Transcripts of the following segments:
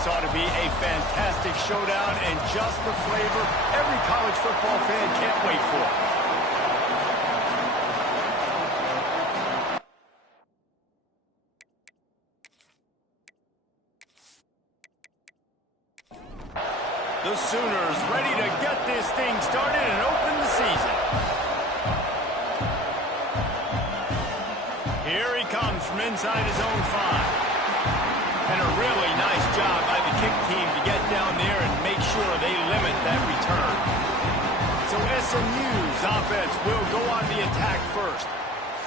this ought to be a fantastic showdown and just the flavor every college football fan can't wait for. The Sooners ready to get this thing started and open the season. Here he comes from inside his own 5. And a really nice job by the kick team to get down there and make sure they limit that return. So SMU's offense will go on the attack first.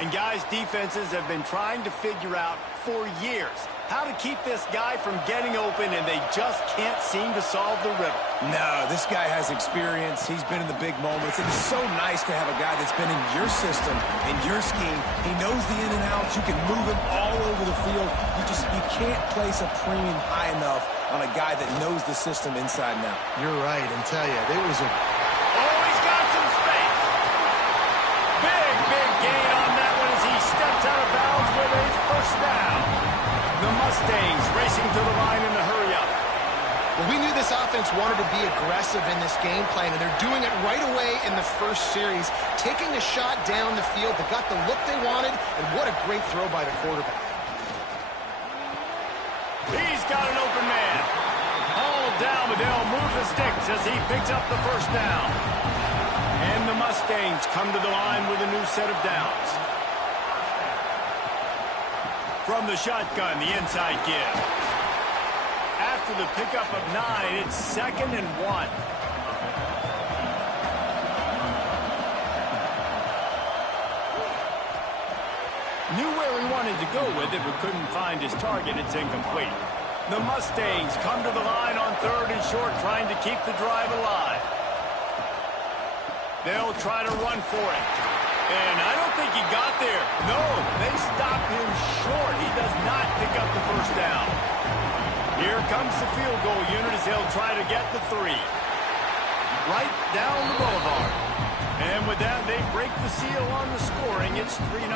And guys, defenses have been trying to figure out for years how to keep this guy from getting open, and they just can't seem to solve the riddle. No, this guy has experience. He's been in the big moments. It is so nice to have a guy that's been in your system, in your scheme. He knows the in and outs. You can move him all over the field. You can't place a premium high enough on a guy that knows the system inside and out. You're right, and tell you, it was a... Oh, he's got some space. Big gain on that one as he steps out of bounds with a first down. The Mustangs racing to the line in the hurry-up. Well, we knew this offense wanted to be aggressive in this game plan, and they're doing it right away in the first series, taking a shot down the field. They got the look they wanted, and what a great throw by the quarterback. He's got an open man. Hauled down, but they'll move the sticks as he picks up the first down. And the Mustangs come to the line with a new set of downs. From the shotgun, the inside give. After the pickup of 9, it's 2nd and 1. Knew where he wanted to go with it, but couldn't find his target. It's incomplete. The Mustangs come to the line on 3rd and short, trying to keep the drive alive. They'll try to run for it. And I don't think he got there. No, they stopped him short. He does not pick up the first down. Here comes the field goal unit as they'll try to get the 3. Right down the boulevard. And with that, they break the seal on the scoring. It's 3-0.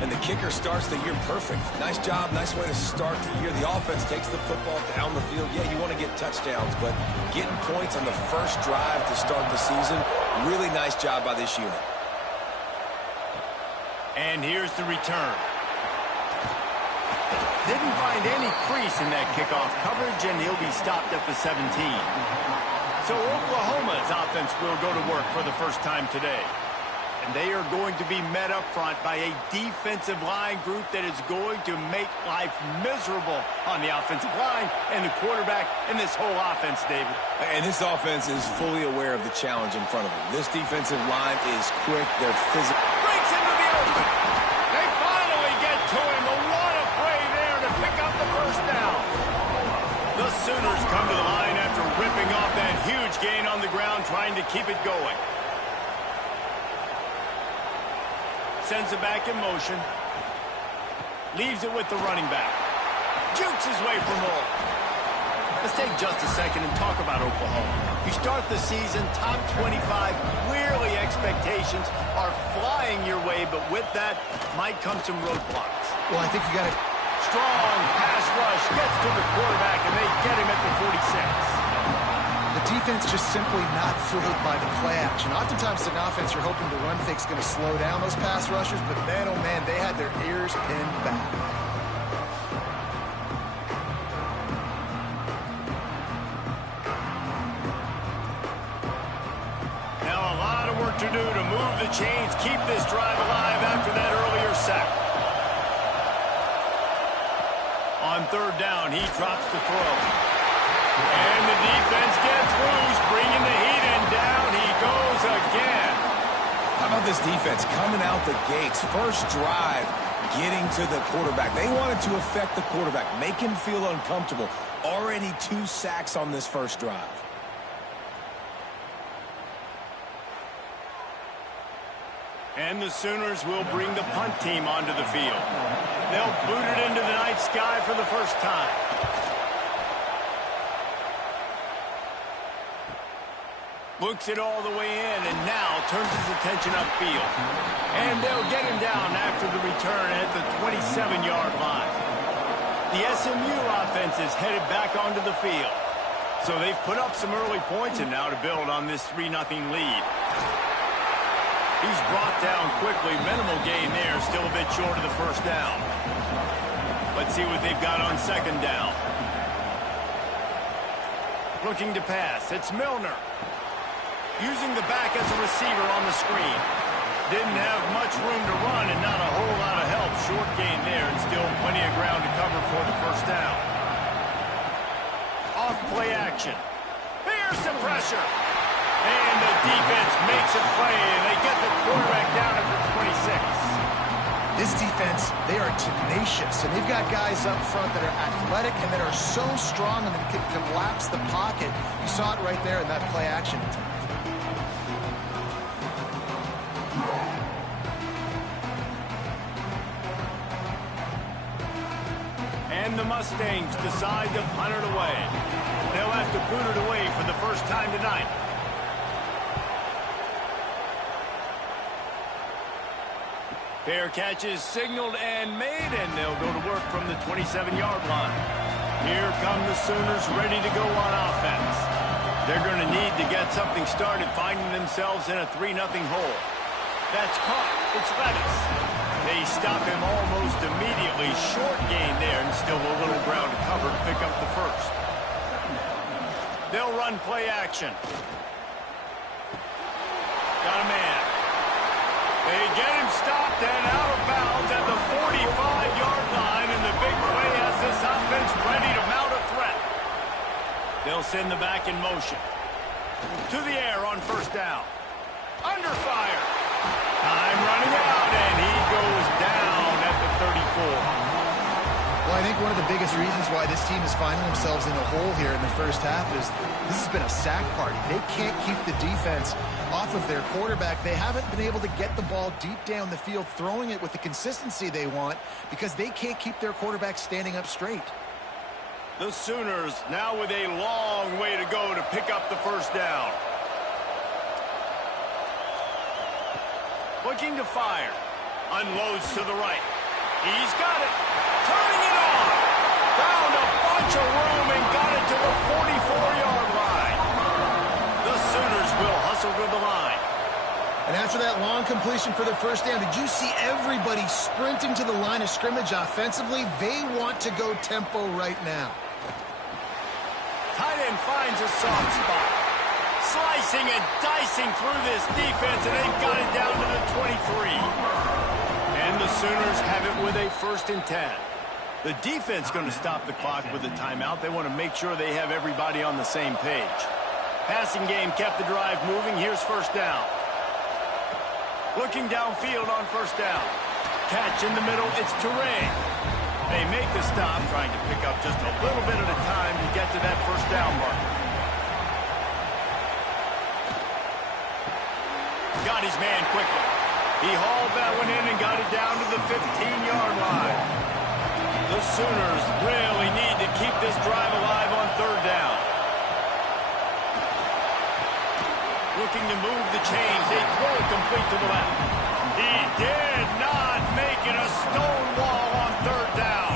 And the kicker starts the year perfect. Nice job, nice way to start the year. The offense takes the football down the field. Yeah, you want to get touchdowns, but getting points on the first drive to start the season, really nice job by this unit. And here's the return. Didn't find any crease in that kickoff coverage, and he'll be stopped at the 17. So Oklahoma's offense will go to work for the first time today. And they are going to be met up front by a defensive line group that is going to make life miserable on the offensive line and the quarterback and this whole offense, David. And this offense is fully aware of the challenge in front of them. This defensive line is quick. They're physical. Breaks into the open. They finally get to him. But what a play there to pick up the first down. The Sooners come to the line after ripping off that huge gain on the ground, trying to keep it going. Sends it back in motion. Leaves it with the running back. Jukes his way for more. Let's take just a second and talk about Oklahoma. You start the season top 25. Clearly expectations are flying your way, but with that might come some roadblocks. Well, I think you got to... Strong pass rush gets to the quarterback, and they get him at the 46. The defense just simply not fooled by the play action. Oftentimes, an offense you're hoping the run fake's going to slow down those pass rushers, but man, oh man, they had their ears pinned back. Now a lot of work to do to move the chains, keep this drive alive after that earlier sack. On 3rd down, he drops the throw. And the defense gets loose, bringing the heat, and down he goes again. How about this defense coming out the gates? First drive, getting to the quarterback. They wanted to affect the quarterback, make him feel uncomfortable. Already 2 sacks on this first drive. And the Sooners will bring the punt team onto the field. They'll boot it into the night sky for the first time. Looks it all the way in, and now turns his attention upfield. And they'll get him down after the return at the 27-yard line. The SMU offense is headed back onto the field. So they've put up some early points and now to build on this 3-0 lead. He's brought down quickly. Minimal gain there. Still a bit short of the first down. Let's see what they've got on second down. Looking to pass. It's Milner. Using the back as a receiver on the screen. Didn't have much room to run and not a whole lot of help. Short gain there and still plenty of ground to cover for the first down. Off play action. Here's some pressure. And the defense makes a play, and they get the quarterback down at the 26. This defense, they are tenacious, and they've got guys up front that are athletic and that are so strong and that can collapse the pocket. You saw it right there in that play action attempt. And the Mustangs decide to punt it away. They'll have to boot it away for the first time tonight. Fair catches signaled and made, and they'll go to work from the 27-yard line. Here come the Sooners ready to go on offense. They're going to need to get something started, finding themselves in a 3-0 hole. That's caught. It's Lettuce. They stop him almost immediately. Short gain there, and still a little ground to cover to pick up the first. They'll run play action. Got a man. They get him stopped and out of bounds at the 45-yard line, and the big play has this offense ready to mount a threat. They'll send the back in motion. To the air on first down. Under fire. Time running out, and he goes down at the 34. Well, I think one of the biggest reasons why this team is finding themselves in a hole here in the first half is this has been a sack party. They can't keep the defense off of their quarterback. They haven't been able to get the ball deep down the field, throwing it with the consistency they want because they can't keep their quarterback standing up straight. The Sooners now with a long way to go to pick up the first down. Looking to fire. Unloads to the right. He's got it. Turning it on. Found a bunch of room and got it to the 44-yard line. The Sooners will hustle to the line. And after that long completion for the first down, did you see everybody sprinting to the line of scrimmage offensively? They want to go tempo right now. Tight end finds a soft spot. Slicing and dicing through this defense, and they've got it down to the 23. And the Sooners have it with a 1st and 10. The defense going to stop the clock with a timeout. They want to make sure they have everybody on the same page. Passing game kept the drive moving. Here's first down. Looking downfield on first down. Catch in the middle. It's Touré. They make the stop, trying to pick up just a little bit at a time to get to that first down mark. Got his man quickly. He hauled that one in and got it down to the 15-yard line. The Sooners really need to keep this drive alive on third down. Looking to move the chains. They throw it complete to the left. He did not make it a stone wall on third down.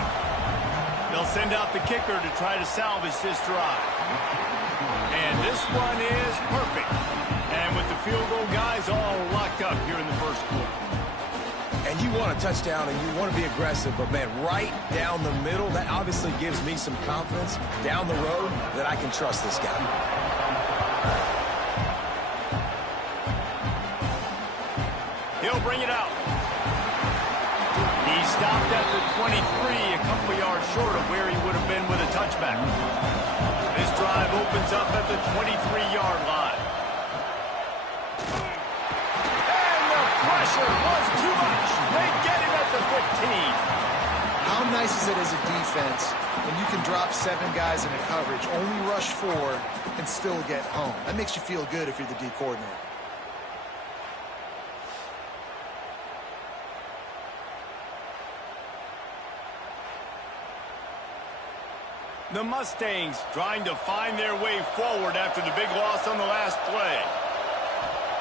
They'll send out the kicker to try to salvage this drive. And this one is perfect. And with the field goal guys all locked up here in the first quarter. And you want a touchdown and you want to be aggressive, but man, right down the middle, that obviously gives me some confidence down the road that I can trust this guy. He'll bring it out. He stopped at the 23, a couple yards short of where he would have been with a touchback. This drive opens up at the 23-yard line. Pressure was too much. They get him at the 15. How nice is it as a defense when you can drop 7 guys in a coverage, only rush 4, and still get home? That makes you feel good if you're the D coordinator. The Mustangs trying to find their way forward after the big loss on the last play.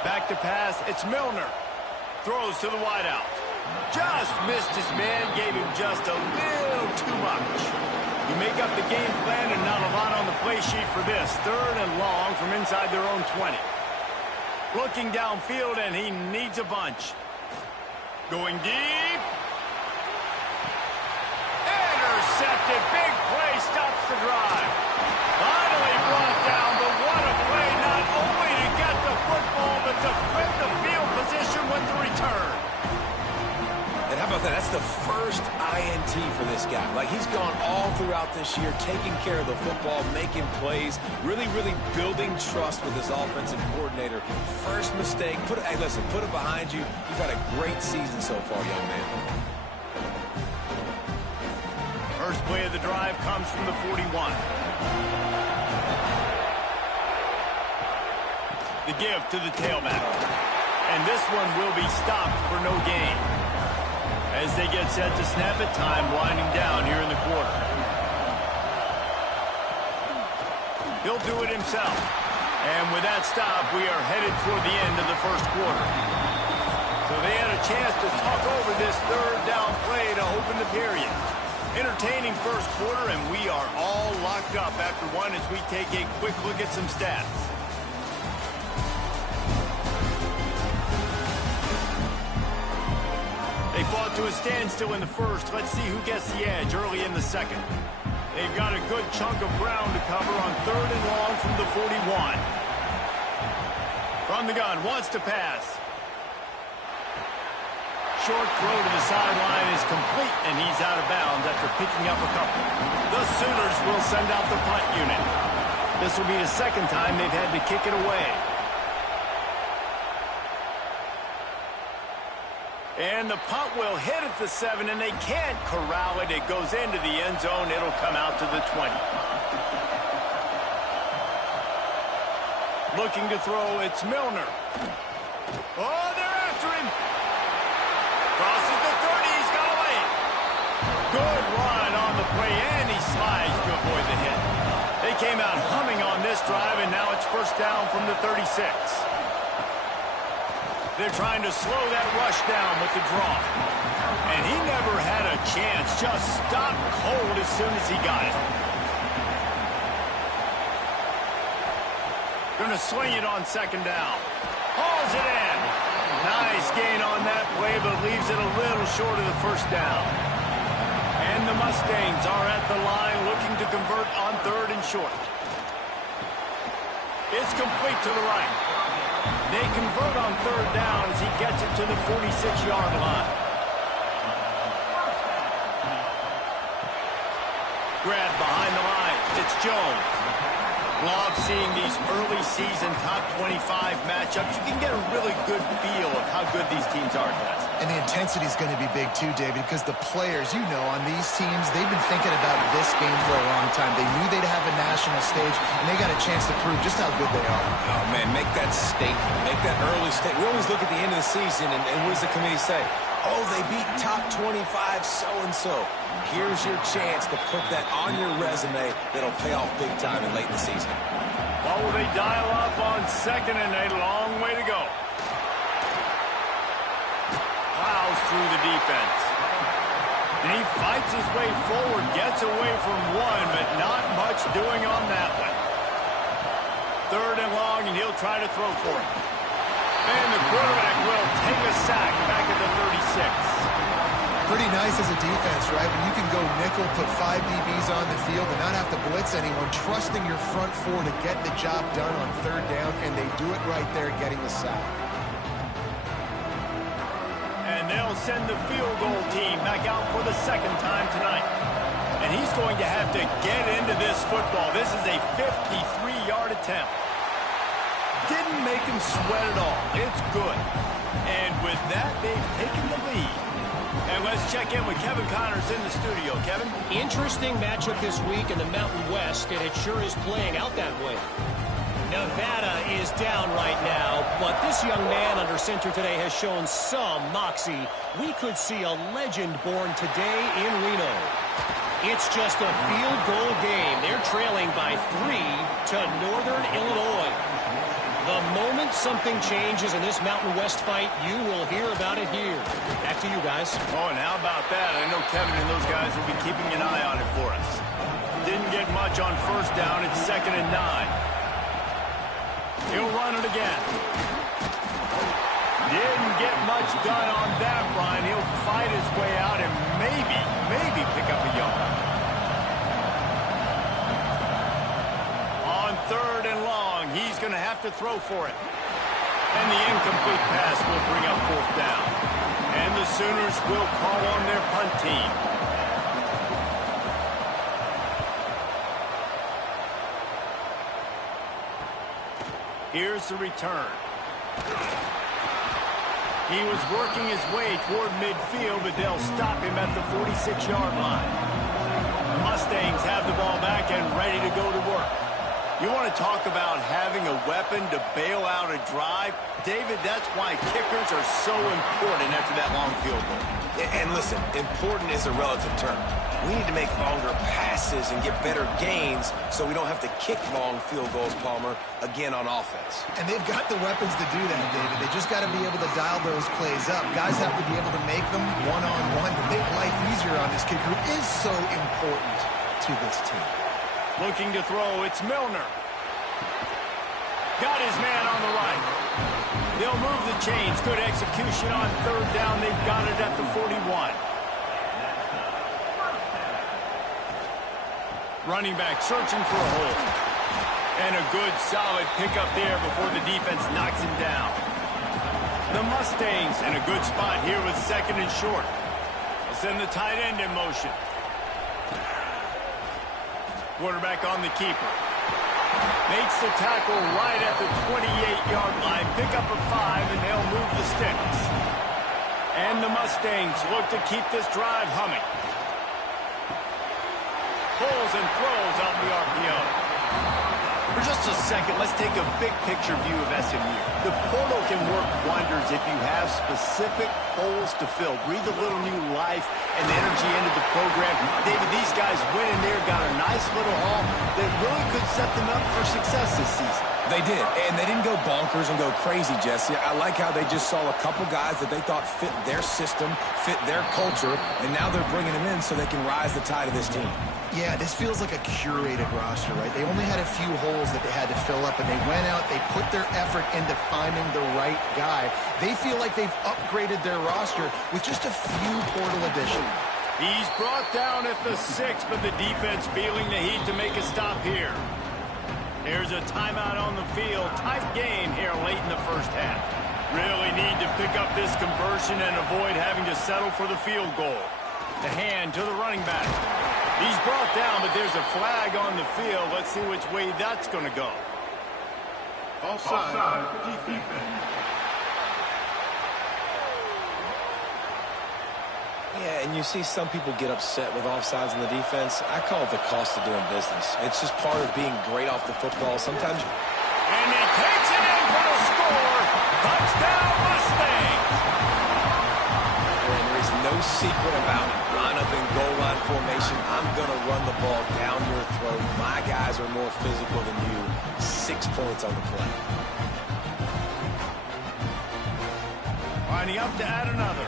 Back to pass, it's Milner. Throws to the wideout. Just missed his man, gave him just a little too much. You make up the game plan and not a lot on the play sheet for this. 3rd and long from inside their own 20. Looking downfield, and he needs a bunch. Going deep. Intercepted. Big play stops the drive. Finally brought down, but what a play, not only to get the football, but to flip the field position with the return. And how about that? That's the first INT for this guy. Like, he's gone all throughout this year, taking care of the football, making plays, really building trust with his offensive coordinator. First mistake, hey, listen, put it behind you. You've had a great season so far, young man. First play of the drive comes from the 41. The give to the tailback. And this one will be stopped for no gain. As they get set to snap it, time winding down here in the quarter. He'll do it himself. And with that stop, we are headed toward the end of the first quarter. So they had a chance to talk over this 3rd down play to open the period. Entertaining first quarter, and we are all locked up after one as we take a quick look at some stats. They fought to a standstill in the first. Let's see who gets the edge early in the second. They've got a good chunk of ground to cover on 3rd and long from the 41. From the gun, wants to pass. Short throw to the sideline is complete, and he's out of bounds after picking up a couple. The Sooners will send out the punt unit. This will be the 2nd time they've had to kick it away. And the punt will hit at the 7, and they can't corral it. It goes into the end zone. It'll come out to the 20. Looking to throw, it's Milner. Oh, they're after him. Crosses the 30, he's got away. Good run on the play, and he slides to avoid the hit. They came out humming on this drive, and now it's first down from the 36. They're trying to slow that rush down with the draw. And he never had a chance, just stopped cold as soon as he got it. Gonna swing it on 2nd down. Hauls it in. Nice gain on that play, but leaves it a little short of the first down. And the Mustangs are at the line looking to convert on 3rd and short. It's complete to the right. They convert on 3rd down as he gets it to the 46-yard line. Grab behind the line. It's Jones. Love seeing these early season top 25 matchups. You can get a really good feel of how good these teams are, guys. And the intensity is going to be big too, David, because the players, you know, on these teams, they've been thinking about this game for a long time. They knew they'd have a national stage, and they got a chance to prove just how good they are. Oh, man, make that statement. Make that early statement. We always look at the end of the season, and what does the committee say? Oh, they beat top 25 so-and-so. Here's your chance to put that on your resume that'll pay off big time in late in the season. Well, will they dial up on 2nd and a long way to go? Plows through the defense. And he fights his way forward, gets away from one, but not much doing on that one. 3rd and long, and he'll try to throw for it. And the quarterback will take a sack back at the 36. Pretty nice as a defense, right? When you can go nickel, put 5 DBs on the field and not have to blitz anyone, trusting your front 4 to get the job done on 3rd down, and they do it right there, getting the sack. And they'll send the field goal team back out for the 2nd time tonight. And he's going to have to get into this football. This is a 53-yard attempt. Didn't make him sweat at all. It's good. And with that, they've taken the lead. And let's check in with Kevin Connors in the studio. Kevin? Interesting matchup this week in the Mountain West, and it sure is playing out that way. Nevada is down right now, but this young man under center today has shown some moxie. We could see a legend born today in Reno. It's just a field goal game. They're trailing by 3 to Northern Illinois. The moment something changes in this Mountain West fight, you will hear about it here. Back to you guys. Oh, and how about that? I know Kevin and those guys will be keeping an eye on it for us. Didn't get much on first down. It's 2nd and 9. He'll run it again. Didn't get much done on that, Brian. He'll fight his way out and maybe pick up a yard. On 3rd and long, he's going to have to throw for it. And the incomplete pass will bring up 4th down. And the Sooners will call on their punt team. Here's the return. He was working his way toward midfield, but they'll stop him at the 46-yard line. The Mustangs have the ball back and ready to go to work. You want to talk about having a weapon to bail out a drive? David, that's why kickers are so important after that long field goal. And listen, important is a relative term. We need to make longer passes and get better gains so we don't have to kick long field goals, Palmer, again on offense. And they've got the weapons to do that, David. They just got to be able to dial those plays up. Guys have to be able to make them one-on-one to make life easier on this kicker, who is so important to this team. Looking to throw, it's Milner. Got his man on the right. They'll move the chains. Good execution on 3rd down. They've got it at the 41. Running back searching for a hole. And a good, solid pickup there before the defense knocks him down. The Mustangs in a good spot here with 2nd and short. They'll send the tight end in motion. Quarterback on the keeper. Makes the tackle right at the 28-yard line. Pick up a 5, and they'll move the sticks. And the Mustangs look to keep this drive humming. Pulls and throws out the RPO. For just a second, let's take a big picture view of SMU. The portal can work wonders if you have specific holes to fill. Breathe a little new life and energy into the program. David, these guys went in there, got a nice little haul that really could set them up for success this season. They did, and they didn't go bonkers and go crazy, Jesse. I like how they just saw a couple guys that they thought fit their system, fit their culture, and now they're bringing them in so they can rise the tide of this team. Yeah, this feels like a curated roster, right? They only had a few holes that they had to fill up, and they went out, they put their effort into finding the right guy. They feel like they've upgraded their roster with just a few portal additions. He's brought down at the 6, but the defense feeling the heat to make a stop here. There's a timeout on the field. Tight game here late in the first half. Really need to pick up this conversion and avoid having to settle for the field goal. The hand to the running back. He's brought down, but there's a flag on the field. Let's see which way that's going to go. Offside. Defense. Yeah, and you see some people get upset with offsides in the defense. I call it the cost of doing business. It's just part of being great off the football. Sometimes And he takes it in for the score. Touchdown, Mustangs. and there's no secret about it. Line up in goal line formation. I'm going to run the ball down your throat. My guys are more physical than you. 6 points on the play. Lining up to add another.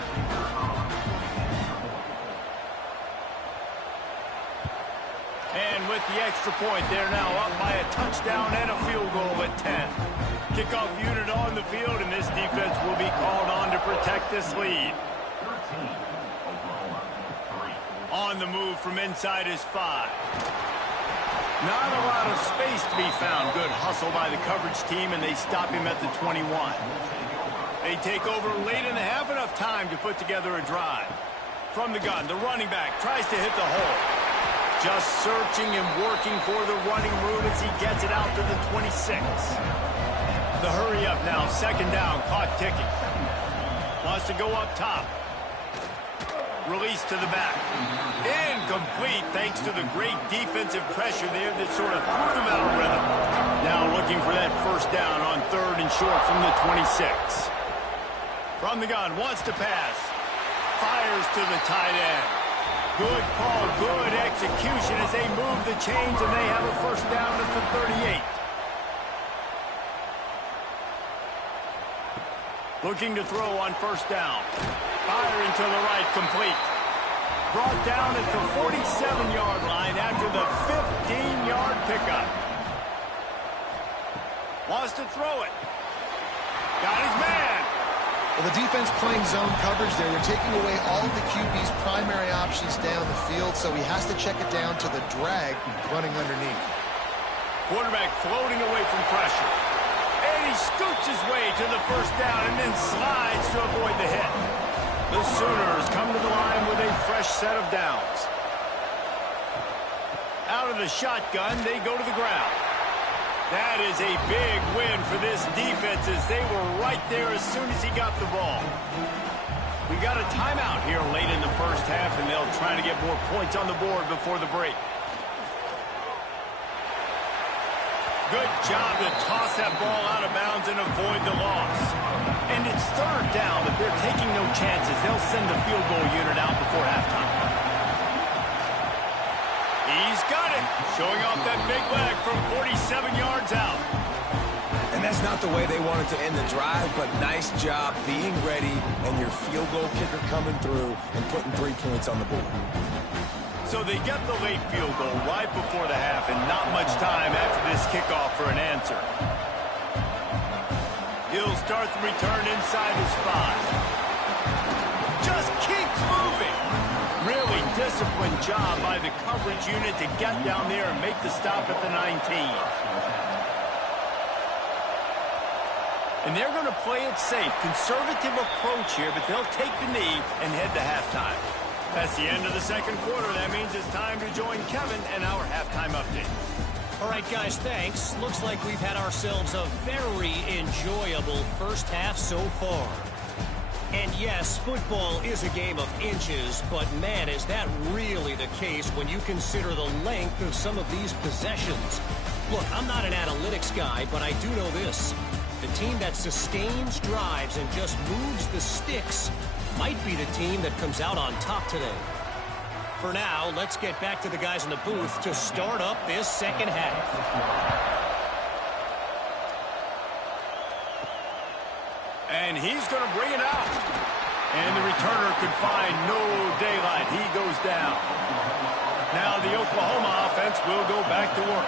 And with the extra point, they're now up by a touchdown and a field goal at 10. Kickoff unit on the field, and this defense will be called on to protect this lead. On the move from inside is 5. Not a lot of space to be found. Good hustle by the coverage team, and they stop him at the 21. They take over late in the half, enough time to put together a drive. From the gun, the running back tries to hit the hole. Just searching and working for the running room as he gets it out to the 26. The hurry up now, 2nd down, caught ticking. Wants to go up top. Release to the back. Incomplete thanks to the great defensive pressure there that sort of threw them out of rhythm. Now looking for that 1st down on 3rd and short from the 26. From the gun, wants to pass. Fires to the tight end. Good call, good execution as they move the chains, and they have a 1st down at the 38. Looking to throw on first down. Firing to the right, complete. Brought down at the 47-yard line after the 15-yard pickup. Wants to throw it. Got his man. Well, the defense playing zone coverage there. They're taking away all of the QB's primary options down the field, so he has to check it down to the drag running underneath. Quarterback floating away from pressure. And he scoots his way to the first down and then slides to avoid the hit. The Sooners come to the line with a fresh set of downs. Out of the shotgun, they go to the ground. That is a big win for this defense as they were right there as soon as he got the ball. We got a timeout here late in the first half, and they'll try to get more points on the board before the break. Good job to toss that ball out of bounds and avoid the loss. And it's third down, but they're taking no chances. They'll send the field goal unit out before halftime. He's got it. Showing off that big leg from 47 yards out. And that's not the way they wanted to end the drive, but nice job being ready and your field goal kicker coming through and putting 3 points on the board. So they get the late field goal right before the half and not much time after this kickoff for an answer. He'll start the return inside his 5. Just keeps moving. Really disciplined job by the coverage unit to get down there and make the stop at the 19. And they're going to play it safe. Conservative approach here, but they'll take the knee and head to halftime. That's the end of the second quarter. That means it's time to join Kevin and our halftime update. All right, guys, thanks. Looks like we've had ourselves a very enjoyable first half so far. And yes, football is a game of inches, but man, is that really the case when you consider the length of some of these possessions. Look, I'm not an analytics guy, but I do know this. The team that sustains drives and just moves the sticks might be the team that comes out on top today. For now, let's get back to the guys in the booth to start up this second half. And he's going to bring it out. And the returner could find no daylight. He goes down. Now the Oklahoma offense will go back to work.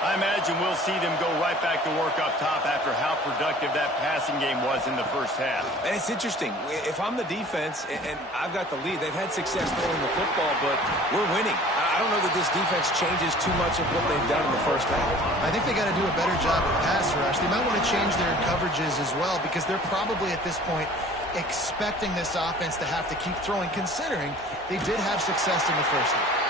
I imagine we'll see them go right back to work up top after how productive that passing game was in the first half. And it's interesting. If I'm the defense and I've got the lead, they've had success throwing the football, but we're winning. I don't know that this defense changes too much of what they've done in the first half. I think they got to do a better job at pass rush. They might want to change their coverages as well because they're probably at this point expecting this offense to have to keep throwing, considering they did have success in the first half.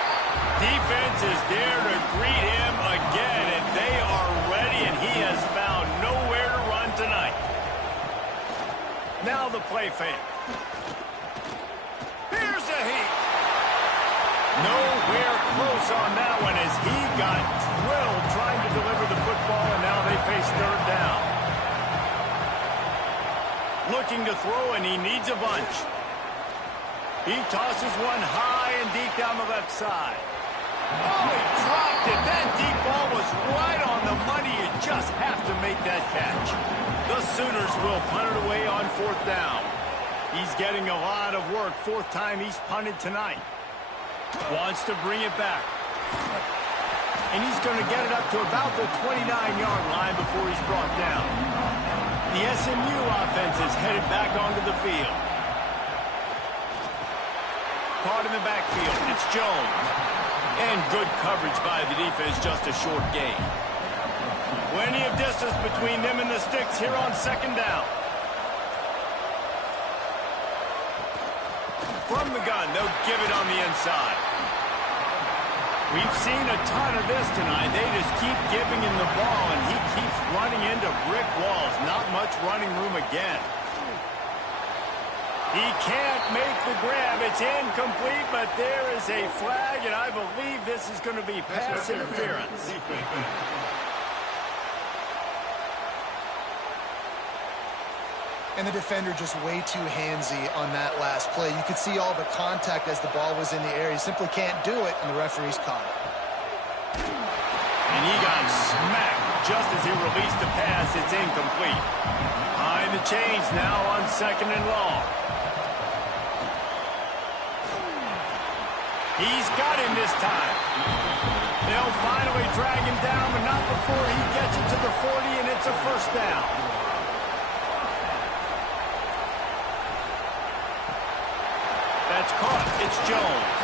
Defense is there to greet him again, and they are ready, and he has found nowhere to run tonight. Now the play fake. Here's a heat. Nowhere close on that one as he got drilled trying to deliver the football, and now they face third down. Looking to throw, and he needs a bunch. He tosses one high and deep down the left side. Oh, he dropped it. That deep ball was right on the money. You just have to make that catch. The Sooners will punt it away on fourth down. He's getting a lot of work. Fourth time he's punted tonight. Wants to bring it back. And he's going to get it up to about the 29-yard line before he's brought down. The SMU offense is headed back onto the field. Caught in the backfield. It's Jones. And good coverage by the defense, just a short gain. Plenty of distance between them and the sticks here on second down. From the gun, they'll give it on the inside. We've seen a ton of this tonight. They just keep giving him the ball, and he keeps running into brick walls. Not much running room again. He can't make the grab. It's incomplete, but there is a flag, and I believe this is going to be pass interference. And the defender just way too handsy on that last play. You could see all the contact as the ball was in the air. He simply can't do it, and the referee's caught it. And he got smacked just as he released the pass. It's incomplete. Behind behind the chains now on 2nd and long. He's got him this time. They'll finally drag him down, but not before he gets it to the 40, and it's a first down. That's caught. It's Jones.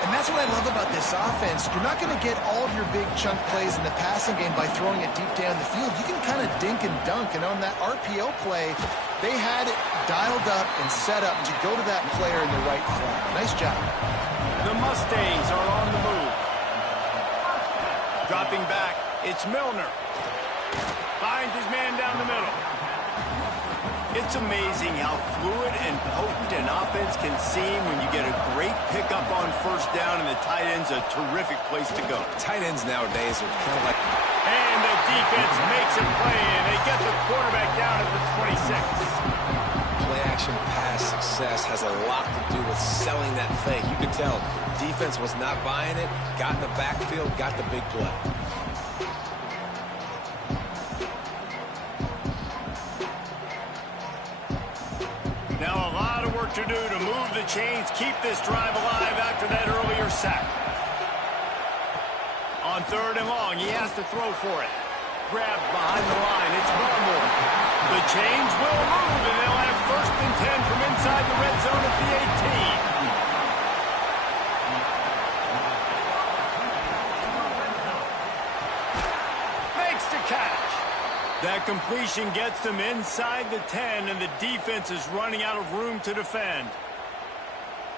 And that's what I love about this offense. You're not going to get all of your big chunk plays in the passing game by throwing it deep down the field. You can kind of dink and dunk, and on that RPO play, they had it dialed up and set up to go to that player in the right flat. Nice job. The Mustangs are on the move. Dropping back, it's Milner. Finds his man down the middle. It's amazing how fluid and potent an offense can seem when you get a great pickup on first down, and the tight end's a terrific place to go. Tight ends nowadays are kind of like... And the defense makes a play, and they get the quarterback down at the 26. Play-action pass success has a lot to do with selling that fake. You could tell defense was not buying it, got in the backfield, got the big play. Now a lot of work to do to move the chains, keep this drive alive after that earlier sack. On 3rd and long, he has to throw for it. Grabbed behind the line, it's Barmore. The chains will move, and they'll have 1st and 10 from inside the red zone at the 18. Makes the catch. That completion gets them inside the 10, and the defense is running out of room to defend.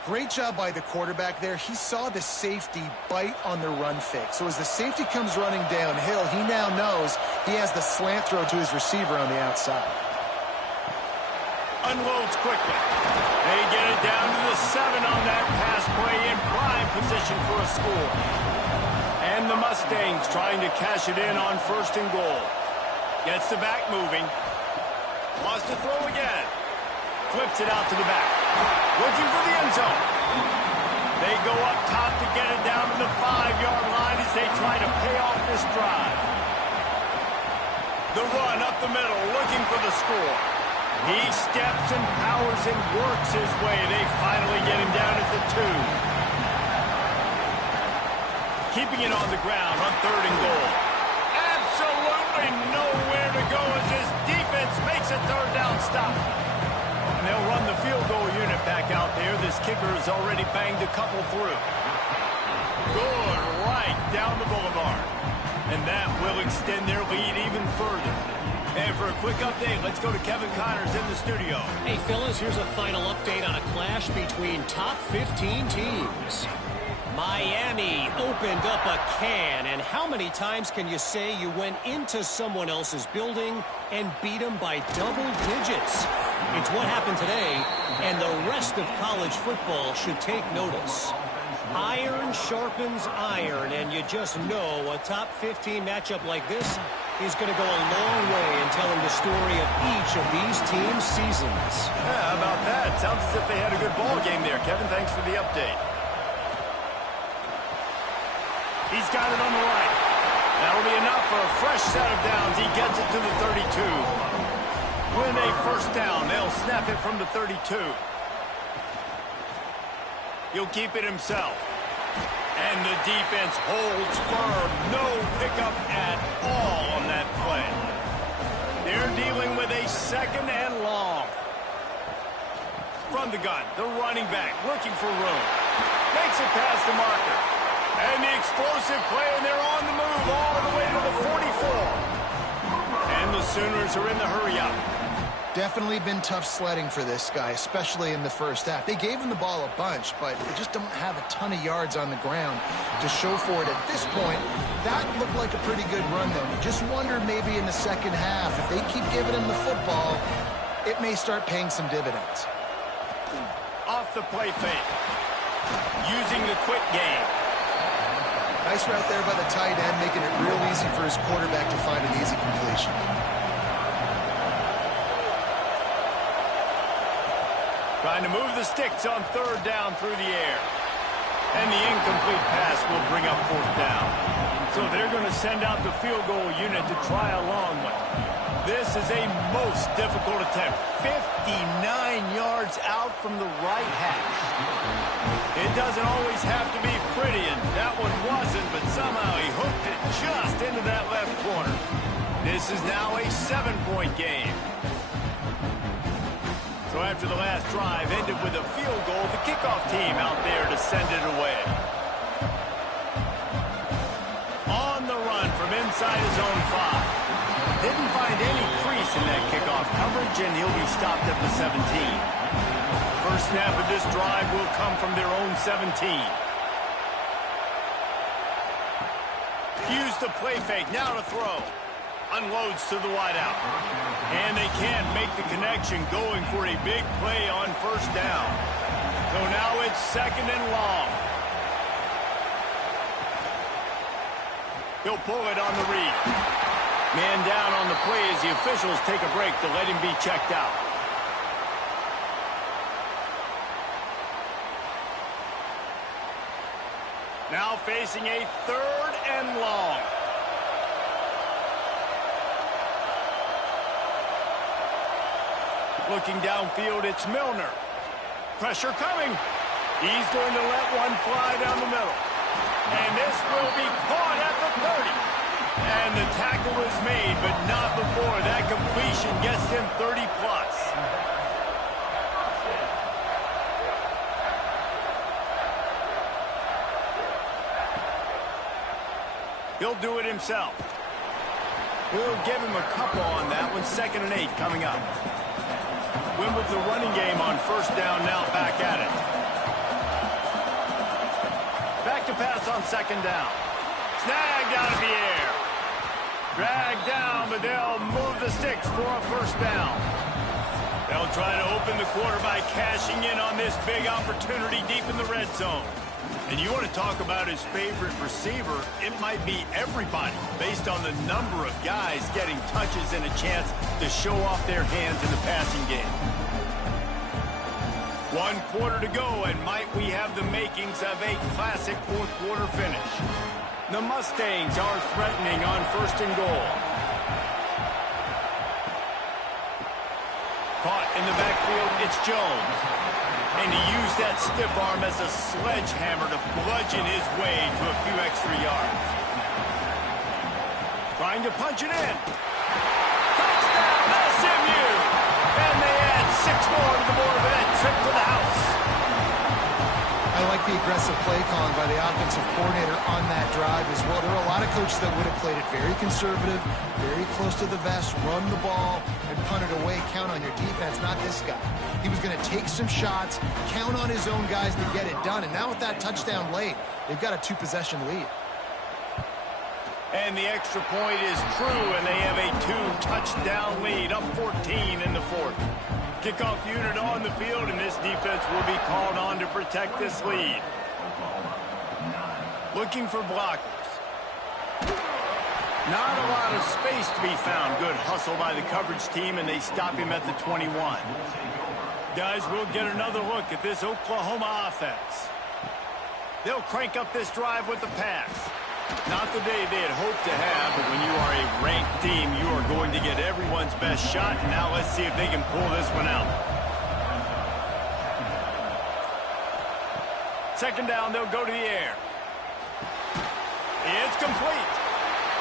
Great job by the quarterback there. He saw the safety bite on the run fake. So as the safety comes running downhill, he now knows he has the slant throw to his receiver on the outside. Unloads quickly. They get it down to the 7 on that pass play, in prime position for a score. And the Mustangs trying to cash it in on 1st and goal. Gets the back moving. Wants to throw again. Flips it out to the back. Looking for the end zone. They go up top to get it down to the 5-yard line as they try to pay off this drive. The run up the middle, looking for the score. He steps and powers and works his way. They finally get him down at the 2. Keeping it on the ground on 3rd and goal. Absolutely nowhere to go as his defense makes a 3rd down stop. And they'll run the field goal unit back out there. This kicker has already banged a couple through. Good right down the boulevard. And that will extend their lead even further. And for a quick update, let's go to Kevin Connors in the studio. Hey, fellas, here's a final update on a clash between top 15 teams. Miami opened up a can, and how many times can you say you went into someone else's building and beat them by double digits? It's what happened today, and the rest of college football should take notice. Iron sharpens iron, and you just know a top 15 matchup like this is going to go a long way in telling the story of each of these teams' seasons. Yeah, how about that? Sounds as if they had a good ball game there. Kevin, thanks for the update. He's got it on the right. That'll be enough for a fresh set of downs. He gets it to the 32. With a first down, they'll snap it from the 32. He'll keep it himself. And the defense holds firm. No pickup at all on that play. They're dealing with a 2nd and long. From the gun, the running back looking for room. Makes it past the marker. And the explosive play, and they're on the move all the way to the 44. And the Sooners are in the hurry-up. Definitely been tough sledding for this guy, especially in the first half. They gave him the ball a bunch, but they just don't have a ton of yards on the ground to show for it at this point. That looked like a pretty good run, though. You just wonder maybe in the second half, if they keep giving him the football, it may start paying some dividends. Off the play fake. Using the quick game. Nice route there by the tight end, making it real easy for his quarterback to find an easy completion. Trying to move the sticks on 3rd down through the air. And the incomplete pass will bring up 4th down. So they're going to send out the field goal unit to try a long one. This is a most difficult attempt. 59 yards out from the right hash. It doesn't always have to be pretty, and that one wasn't, but somehow he hooked it just into that left corner. This is now a 7-point game. So after the last drive ended with a field goal, the kickoff team out there to send it away. On the run from inside his own 5. Didn't find any crease in that kickoff coverage, and he'll be stopped at the 17. First snap of this drive will come from their own 17. Use the play fake, now to throw. Unloads to the wideout. And they can't make the connection, going for a big play on first down. So now it's 2nd and long. He'll pull it on the read. Man down on the play as the officials take a break to let him be checked out. Now facing a 3rd and long. Looking downfield, it's Milner. Pressure coming. He's going to let one fly down the middle. And this will be caught at the 30. And the tackle is made, but not before that completion gets him 30+. He'll do it himself. We'll give him a couple on that one. 2nd and 8 coming up. Win with the running game on first down, now back at it. Back to pass on 2nd down. Snagged out of the air. Dragged down, but they'll move the sticks for a first down. They'll try to open the quarter by cashing in on this big opportunity deep in the red zone. And you want to talk about his favorite receiver, it might be everybody based on the number of guys getting touches and a chance to show off their hands in the passing game. 1 quarter to go, and might we have the makings of a classic 4th quarter finish. The Mustangs are threatening on 1st and goal. Caught in the backfield, it's Jones. And he used that stiff arm as a sledgehammer to bludgeon his way to a few extra yards. Trying to punch it in. Touchdown, SMU! And they add 6 more to the board with that trip to the house. I like the aggressive play calling by the offensive coordinator on that drive as well. There are a lot of coaches that would have played it very conservative, very close to the vest, run the ball, and punt it away. Count on your defense, not this guy. He was going to take some shots, count on his own guys to get it done. And now with that touchdown late, they've got a 2-possession lead. And the extra point is true, and they have a 2-touchdown lead, up 14 in the 4th. Kickoff unit on the field, and this defense will be called on to protect this lead. Looking for blockers. Not a lot of space to be found. Good hustle by the coverage team, and they stop him at the 21. Guys, we'll get another look at this Oklahoma offense. They'll crank up this drive with the pass. Not the day they had hoped to have, but when you are a ranked team, you are going to get everyone's best shot. And now let's see if they can pull this one out. 2nd down, they'll go to the air. It's complete.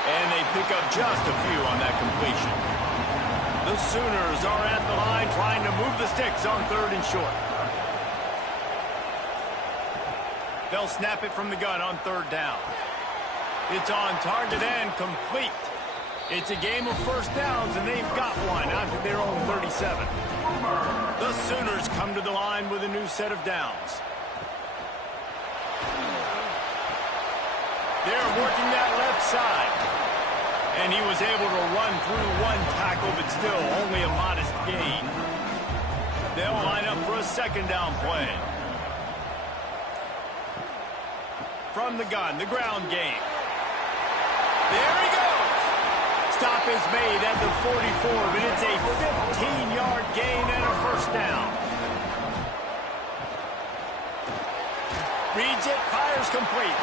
And they pick up just a few on that completion. The Sooners are at the line trying to move the sticks on 3rd and short. They'll snap it from the gun on 3rd down. It's on target and complete. It's a game of first downs, and they've got one out to their own 37. The Sooners come to the line with a new set of downs. They're working that left side. And he was able to run through 1 tackle, but still only a modest gain. They'll line up for a 2nd down play. From the gun, the ground game. There he goes. Stop is made at the 44, but it's a 15-yard gain and a first down. Reads it, fires complete.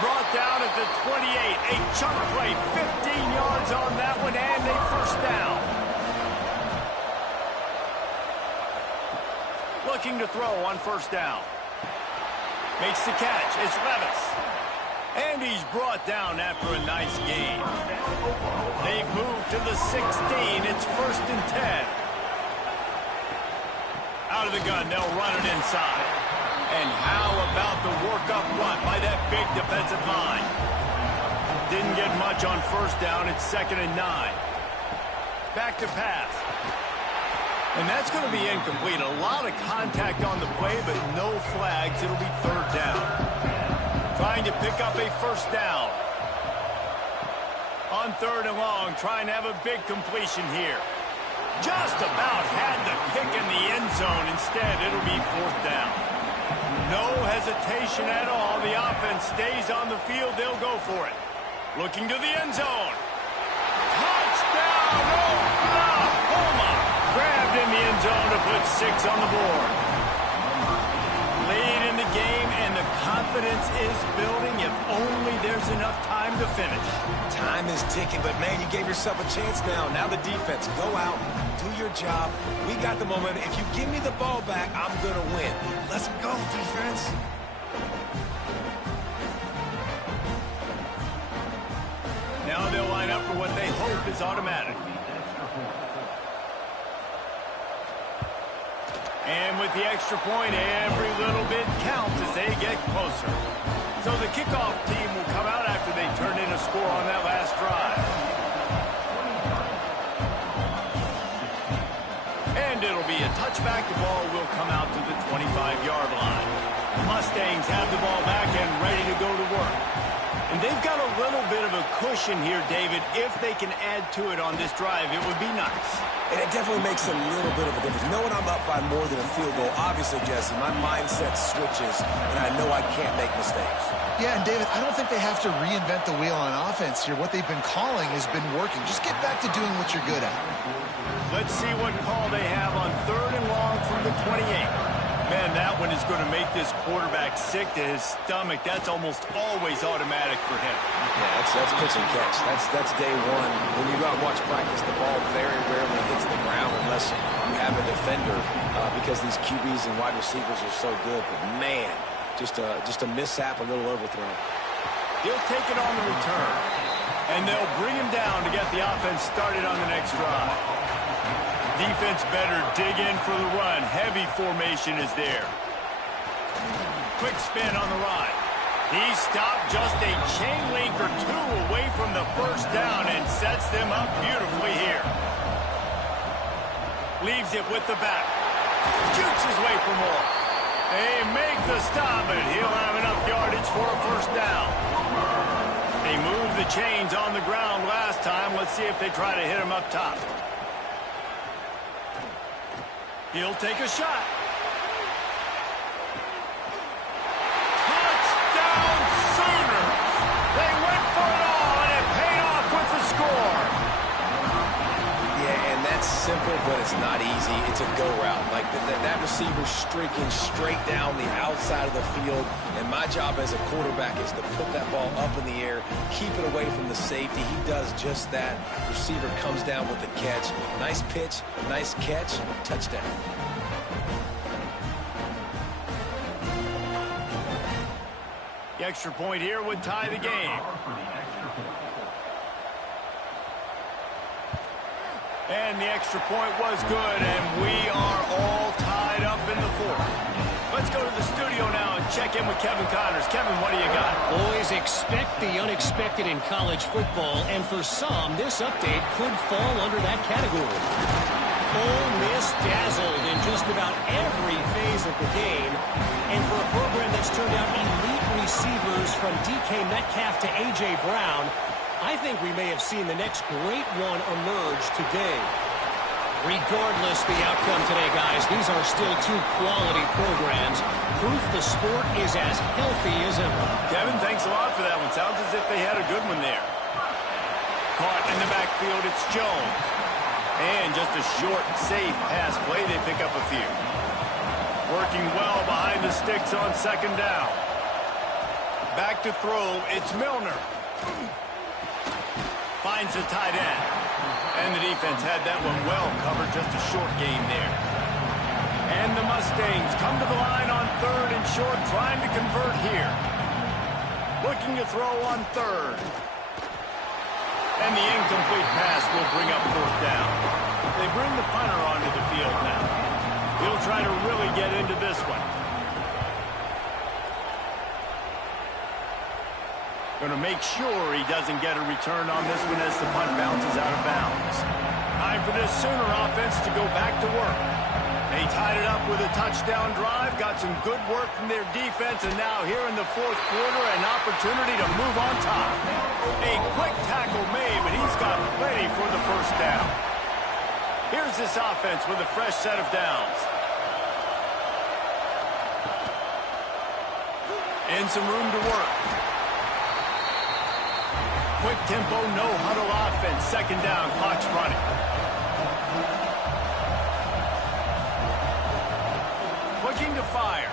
Brought down at the 28. A chunk play, 15 yards on that one, and a first down. Looking to throw on first down. Makes the catch. It's Levis. And he's brought down after a nice gain. They've moved to the 16. It's 1st and 10. Out of the gun, they'll run it inside. And how about the work up front by that big defensive line? Didn't get much on first down. It's 2nd and 9. Back to pass. And that's going to be incomplete. A lot of contact on the play, but no flags. It'll be 3rd down. Trying to pick up a first down. On 3rd and long, trying to have a big completion here. Just about had the pick in the end zone. Instead, it'll be 4th down. No hesitation at all. The offense stays on the field. They'll go for it. Looking to the end zone. Touchdown, Oklahoma! Grabbed in the end zone to put 6 on the board. Lead in the game, and the confidence is building if only there's enough time to finish. Time is ticking, but, man, you gave yourself a chance now. Now the defense, go out, do your job. We got the momentum. If you give me the ball back, I'm going to win. Let's go, defense. Now they'll line up for what they hope is automatic. And with the extra point, every little bit counts as they get closer. So the kickoff team will come out after they turn in a score on that last drive. And it'll be a touchback. The ball will come out to the 25-yard line. The Mustangs have the ball back and ready to go to work. And they've got a little bit of a cushion here, David. If they can add to it on this drive, it would be nice. And it definitely makes a little bit of a difference. Knowing I'm up by more than a field goal, obviously, Jesse, my mindset switches, and I know I can't make mistakes. Yeah, and David, I don't think they have to reinvent the wheel on offense here. What they've been calling has been working. Just get back to doing what you're good at. Let's see what call they have on 3rd and long from the 28. Man, that one is going to make this quarterback sick to his stomach. That's almost always automatic for him. Yeah, that's pitch and catch. That's day one. When you go out and watch practice, the ball very rarely hits the ground unless you have a defender because these QBs and wide receivers are so good. But, man, just a mishap, a little overthrown. He'll take it on the return, and they'll bring him down to get the offense started on the next drive. Defense better dig in for the run. Heavy formation is there. Quick spin on the right. He stopped just a chain link or two away from the first down and sets them up beautifully here. Leaves it with the back. Shoots his way for more. They make the stop, and he'll have enough yardage for a first down. They moved the chains on the ground last time. Let's see if they try to hit him up top. He'll take a shot. Touchdown Sooners! They went for it all, and it paid off with the score. Yeah, and that's simple, but it's not easy. It's a go route. Like that receiver streaking straight down the outside of the field, and my job as a quarterback is to put that ball up in the air, keep it away from the safety. He does just that. Receiver comes down with the catch. Nice pitch, nice catch, touchdown. The extra point here would tie the game. And the extra point was good, and we are all tied up in the 4th. Let's go to the studio now and check in with Kevin Connors. Kevin, what do you got? Boys, expect the unexpected in college football, and for some, this update could fall under that category. Ole Miss dazzled in just about every phase of the game, and for a program that's turned out elite receivers from DK Metcalf to A.J. Brown, I think we may have seen the next great one emerge today. Regardless the outcome today, guys, these are still two quality programs. Proof the sport is as healthy as ever. Kevin, thanks a lot for that one. Sounds as if they had a good one there. Caught in the backfield, it's Jones. And just a short, safe pass play. They pick up a few. Working well behind the sticks on 2nd down. Back to throw, it's Milner. Finds the tight end. And the defense had that one well covered, just a short game there. And the Mustangs come to the line on 3rd and short, trying to convert here. Looking to throw on 3rd. And the incomplete pass will bring up 4th down. They bring the punter onto the field now. He'll try to really get into this one. Going to make sure he doesn't get a return on this one as the punt bounces out of bounds. Time for this Sooner offense to go back to work. They tied it up with a touchdown drive, got some good work from their defense, and now here in the 4th quarter, an opportunity to move on top. A quick tackle made, but he's got plenty for the 1st down. Here's this offense with a fresh set of downs. And some room to work. Quick tempo, no huddle offense. 2nd down, clock's running. Looking to fire.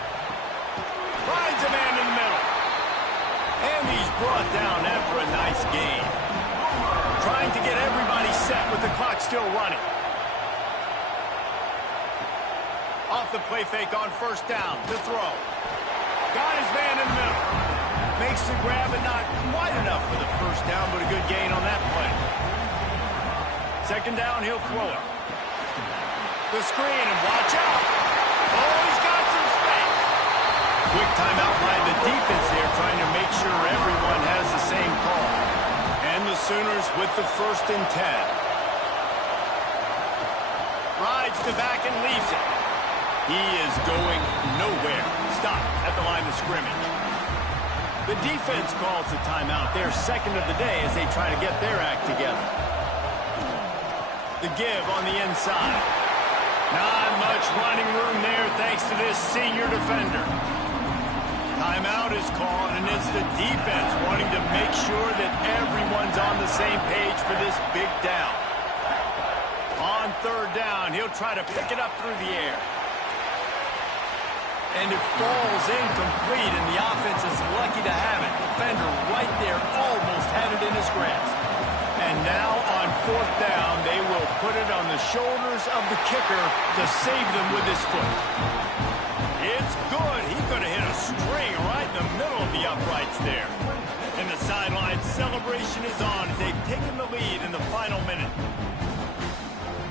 Finds a man in the middle. And he's brought down after a nice gain. Trying to get everybody set with the clock still running. Off the play fake on 1st down to throw. Got his man in the middle. Makes the grab, and not quite enough for the 1st down, but a good gain on that play. 2nd down, he'll throw it. The screen, and watch out. Oh, he's got some space. Quick timeout by the defense there, trying to make sure everyone has the same call. And the Sooners with the 1st and 10. Rides to back and leaves it. He is going nowhere. Stop at the line of scrimmage. The defense calls the timeout. Their 2nd of the day as they try to get their act together. The give on the inside. Not much running room there thanks to this senior defender. Timeout is called, and it's the defense wanting to make sure that everyone's on the same page for this big down. On 3rd down, he'll try to pick it up through the air. And it falls incomplete, and the offense is lucky to have it. Defender right there almost had it in his grasp. And now on 4th down, they will put it on the shoulders of the kicker to save them with his foot. It's good. He could have hit a string right in the middle of the uprights there. And the sideline celebration is on as they've taken the lead in the final minute.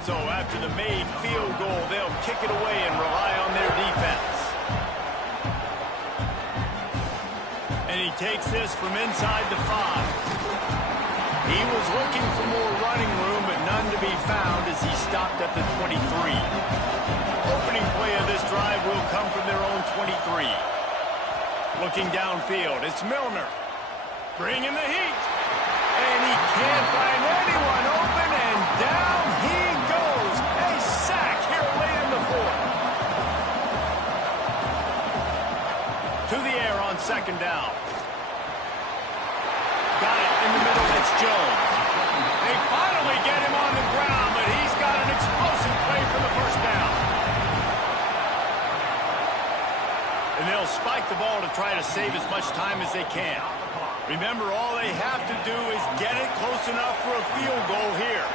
So after the made field goal, they'll kick it away and rely on their defense. And he takes this from inside the 5. He was looking for more running room, but none to be found as he stopped at the 23. Opening play of this drive will come from their own 23. Looking downfield, it's Milner. Bringing the heat. And he can't find anyone open, and down he goes. A sack here late in the 4th. To the air on 2nd down. Got it in the middle, it's Jones. They finally get him on the ground, but he's got an explosive play for the 1st down. And they'll spike the ball to try to save as much time as they can. Remember, all they have to do is get it close enough for a field goal here.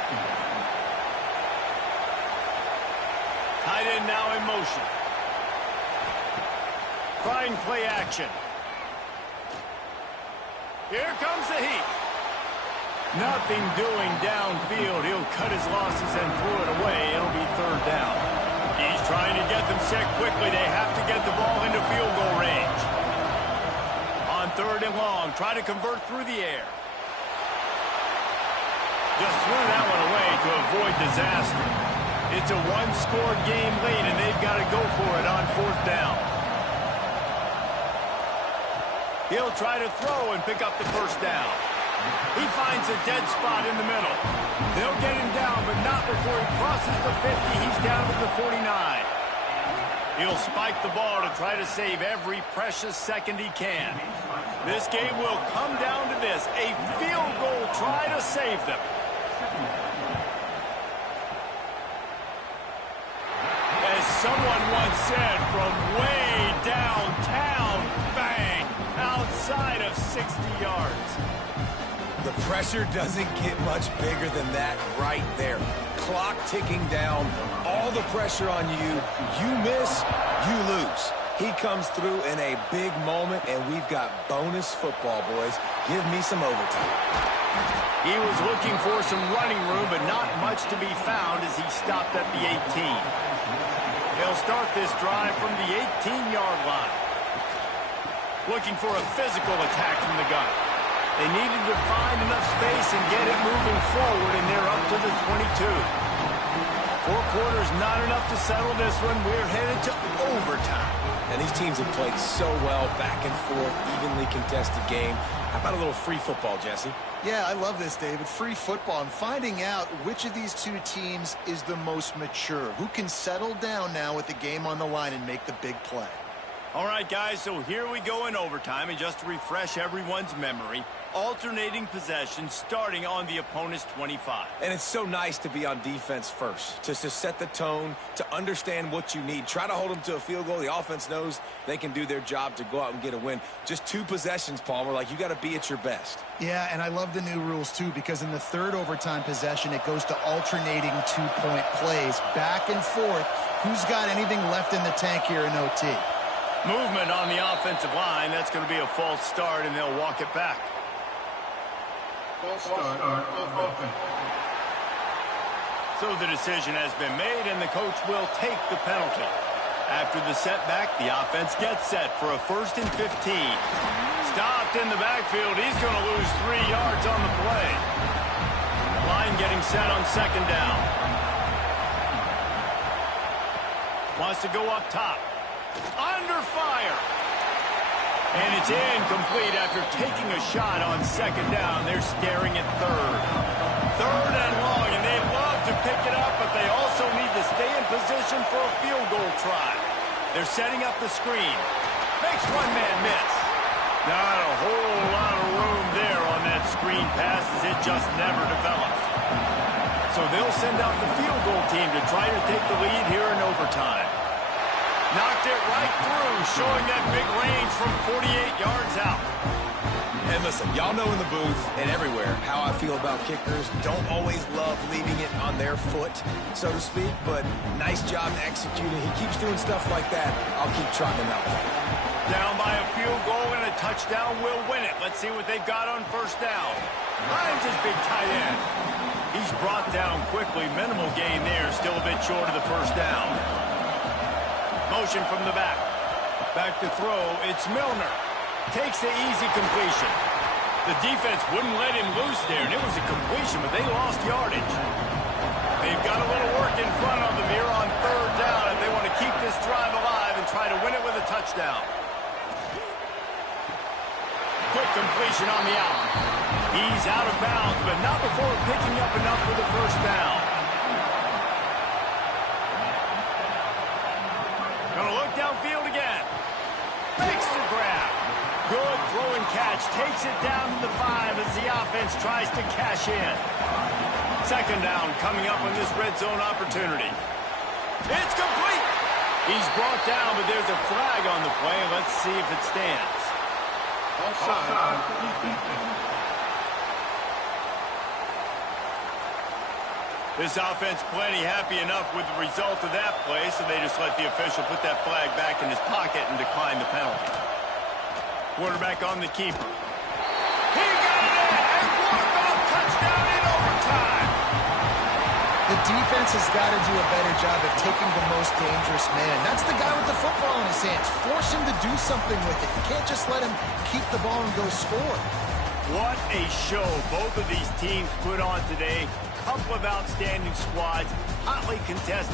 Tight end now in motion. Trying play action. Here comes the heat. Nothing doing downfield. He'll cut his losses and throw it away. It'll be 3rd down. He's trying to get them set quickly. They have to get the ball into field goal range. On 3rd and long, try to convert through the air. Just threw that one away to avoid disaster. It's a one-score game late, and they've got to go for it on 4th down. He'll try to throw and pick up the 1st down. He finds a dead spot in the middle. They'll get him down, but not before he crosses the 50. He's down to the 49. He'll spike the ball to try to save every precious second he can. This game will come down to this, a field goal try to save them. As someone once said, from way downtown, bang, outside of pressure doesn't get much bigger than that right there. Clock ticking down, all the pressure on you. You miss, you lose. He comes through in a big moment, and we've got bonus football, boys. Give me some overtime. He was looking for some running room, but not much to be found as he stopped at the 18. They'll start this drive from the 18-yard line. Looking for a physical attack from the gun. They needed to find enough space and get it moving forward, and they're up to the 22. 4 quarters not enough to settle this one. We're headed to overtime. And these teams have played so well, back and forth, evenly contested game. How about a little free football, Jesse? Yeah, I love this, David. Free football. I'm finding out which of these two teams is the most mature. Who can settle down now with the game on the line and make the big play? All right, guys, so here we go in overtime, and just to refresh everyone's memory, alternating possession starting on the opponent's 25. And it's so nice to be on defense first, to set the tone, to understand what you need. Try to hold them to a field goal. The offense knows they can do their job to go out and get a win. Just 2 possessions, Palmer, like you got to be at your best. Yeah, and I love the new rules, too, because in the 3rd overtime possession, it goes to alternating 2-point plays, back and forth. Who's got anything left in the tank here in OT? Movement on the offensive line. That's going to be a false start, and they'll walk it back. False start offense. So the decision has been made, and the coach will take the penalty. After the setback, the offense gets set for a 1st and 15. Stopped in the backfield. He's going to lose 3 yards on the play. Line getting set on 2nd down. Wants to go up top. Under fire. And it's incomplete after taking a shot on 2nd down. They're staring at 3rd. 3rd and long, and they'd love to pick it up, but they also need to stay in position for a field goal try. They're setting up the screen. Makes one man miss. Not a whole lot of room there on that screen pass as it just never develops. So they'll send out the field goal team to try to take the lead here in overtime. Knocked it right through, showing that big range from 48 yards out. And listen, y'all know in the booth and everywhere how I feel about kickers. Don't always love leaving it on their foot, so to speak, but nice job executing. He keeps doing stuff like that. I'll keep trotting him out there. Down by a field goal and a touchdown will win it. Let's see what they've got on 1st down. Finds his big tight end. He's brought down quickly. Minimal gain there. Still a bit short of the 1st down. Motion from the back. Back to throw. It's Milner. Takes the easy completion. The defense wouldn't let him loose there, and it was a completion, but they lost yardage. They've got a little work in front of them here on 3rd down if they want to keep this drive alive and try to win it with a touchdown. Quick completion on the out. He's out of bounds, but not before picking up enough for the 1st down. Gonna look downfield again. Makes the grab. Good throw and catch. Takes it down to the 5 as the offense tries to cash in. 2nd down coming up on this red zone opportunity. It's complete. He's brought down, but there's a flag on the play. Let's see if it stands. This offense plenty happy enough with the result of that play, so they just let the official put that flag back in his pocket and decline the penalty. Quarterback on the keeper. He got it in, and walk-off touchdown in overtime. The defense has got to do a better job of taking the most dangerous man. That's the guy with the football in his hands. Force him to do something with it. You can't just let him keep the ball and go score. What a show both of these teams put on today. Couple of outstanding squads, hotly contested.